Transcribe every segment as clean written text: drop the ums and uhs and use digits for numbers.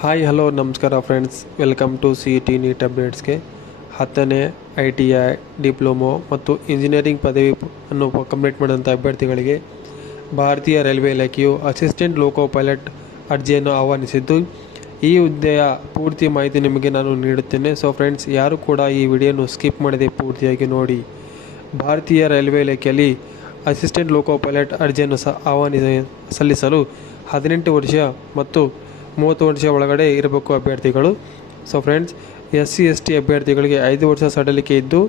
Hi hello ನಮಸ್ಕಾರ friends, welcome to CET NEET ಅಪ್ಡೇಟ್ಸ್ಗೆ. 10ನೇ ITI ಡಿಪ್ಲೊಮೊ ಮತ್ತು ಇಂಜಿನಿಯರಿಂಗ್ ಪದವಿ ಅನ್ನು ಕಂಪ್ಲೀಟ್ ಮಾಡಿದಂಥ ಅಭ್ಯರ್ಥಿಗಳಿಗೆ ಭಾರತೀಯ ರೈಲ್ವೆ ಇಲಾಖೆಯು ಅಸಿಸ್ಟೆಂಟ್ ಲೋಕೋ ಪೈಲಟ್ ಅರ್ಜಿಯನ್ನು ಆಹ್ವಾನಿಸಿದ್ದು, ಈ ಹುದ್ದೆಯ ಪೂರ್ತಿ ಮಾಹಿತಿ ನಿಮಗೆ ನಾನು ನೀಡುತ್ತೇನೆ. ಸೊ ಫ್ರೆಂಡ್ಸ್, ಯಾರು ಕೂಡ ಈ ವಿಡಿಯೋನು ಸ್ಕಿಪ್ ಮಾಡದೆ ಪೂರ್ತಿಯಾಗಿ ನೋಡಿ. ಭಾರತೀಯ ರೈಲ್ವೆ ಇಲಾಖೆಯಲ್ಲಿ ಅಸಿಸ್ಟೆಂಟ್ ಲೋಕೋ ಪೈಲಟ್ ಅರ್ಜಿಯನ್ನು ಸಲ್ಲಿಸಲು 18 ವರ್ಷ ಮತ್ತು 30 ವರ್ಷ ಒಳಗಡೆ ಇರಬೇಕು ಅಭ್ಯರ್ಥಿಗಳು. ಸೊ ಫ್ರೆಂಡ್ಸ್, SC ST ಅಭ್ಯರ್ಥಿಗಳಿಗೆ 5 ವರ್ಷ ಸಡಿಲಿಕೆ ಇದ್ದು,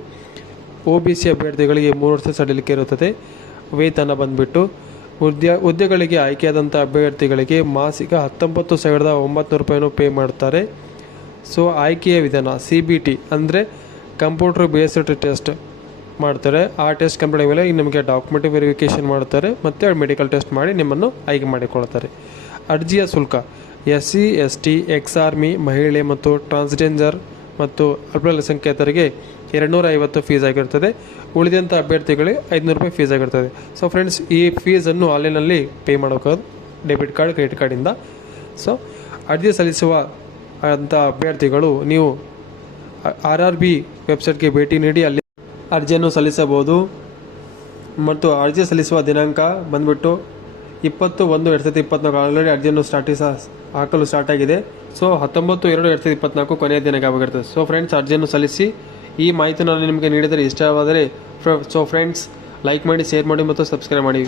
OBC ಅಭ್ಯರ್ಥಿಗಳಿಗೆ 3 ವರ್ಷ ಸಡಿಲಿಕೆ ಇರುತ್ತದೆ. ವೇತನ ಬಂದುಬಿಟ್ಟು ಹುದ್ದೆಗಳಿಗೆ ಆಯ್ಕೆಯಾದಂಥ ಅಭ್ಯರ್ಥಿಗಳಿಗೆ ಮಾಸಿಕ 19,900 ರೂಪಾಯಿನೂ ಪೇ ಮಾಡ್ತಾರೆ. ಸೊ ಆಯ್ಕೆಯ ವಿಧಾನ CBT ಅಂದರೆ ಕಂಪ್ಯೂಟರ್ ಬೇಸ್ಡ್ ಟೆಸ್ಟ್ ಮಾಡ್ತಾರೆ. ಆ ಟೆಸ್ಟ್ ಕಂಪ್ಲೀಟ್ ಮೇಲೆ ನಿಮಗೆ ಡಾಕ್ಯುಮೆಂಟ್ ವೆರಿಫಿಕೇಷನ್ ಮಾಡ್ತಾರೆ ಮತ್ತು ಮೆಡಿಕಲ್ ಟೆಸ್ಟ್ ಮಾಡಿ ನಿಮ್ಮನ್ನು ಆಯ್ಕೆ ಮಾಡಿಕೊಳ್ತಾರೆ. ಅರ್ಜಿಯ ಶುಲ್ಕ SC ST ಎಕ್ಸ್ ಆರ್ಮಿ, ಮಹಿಳೆ ಮತ್ತು ಟ್ರಾನ್ಸ್ಜೆಂಡರ್ ಮತ್ತು ಅಲ್ಪಸಂಖ್ಯಾತರಿಗೆ 250 ಫೀಸ್ ಆಗಿರ್ತದೆ. ಉಳಿದಂಥ ಅಭ್ಯರ್ಥಿಗಳಿಗೆ 500 ರೂಪಾಯಿ ಫೀಸ್ ಆಗಿರ್ತದೆ. ಸೊ ಫ್ರೆಂಡ್ಸ್, ಈ ಫೀಸನ್ನು ಆನ್ಲೈನಲ್ಲಿ ಪೇ ಮಾಡೋಕ್ಕಾಗೋದು ಡೆಬಿಟ್ ಕಾರ್ಡ್, ಕ್ರೆಡಿಟ್ ಕಾರ್ಡಿಂದ. ಸೊ ಅರ್ಜಿ ಸಲ್ಲಿಸುವ ಅಂಥ ಅಭ್ಯರ್ಥಿಗಳು ನೀವು RRB ವೆಬ್ಸೈಟ್ಗೆ ಭೇಟಿ ನೀಡಿ ಅಲ್ಲಿ ಅರ್ಜಿಯನ್ನು ಸಲ್ಲಿಸಬಹುದು. ಮತ್ತು ಅರ್ಜಿ ಸಲ್ಲಿಸುವ ದಿನಾಂಕ ಬಂದುಬಿಟ್ಟು 20/1/2024. ಆಲ್ರೆಡಿ ಅರ್ಜಿಯನ್ನು ಹಾಕಲು ಸ್ಟಾರ್ಟ್ ಆಗಿದೆ. ಸೊ 19/2/2024 ಕೊನೆಯ ದಿನಕ್ಕೆ ಆಗಿರ್ತದೆ. ಸೊ ಫ್ರೆಂಡ್ಸ್, ಅರ್ಜಿಯನ್ನು ಸಲ್ಲಿಸಿ. ಈ ಮಾಹಿತಿ ನಾನು ನಿಮಗೆ ನೀಡಿದರೆ ಇಷ್ಟವಾದರೆ ಸೊ ಫ್ರೆಂಡ್ಸ್, ಲೈಕ್ ಮಾಡಿ, ಶೇರ್ ಮಾಡಿ ಮತ್ತು ಸಬ್ಸ್ಕ್ರೈಬ್ ಮಾಡಿ.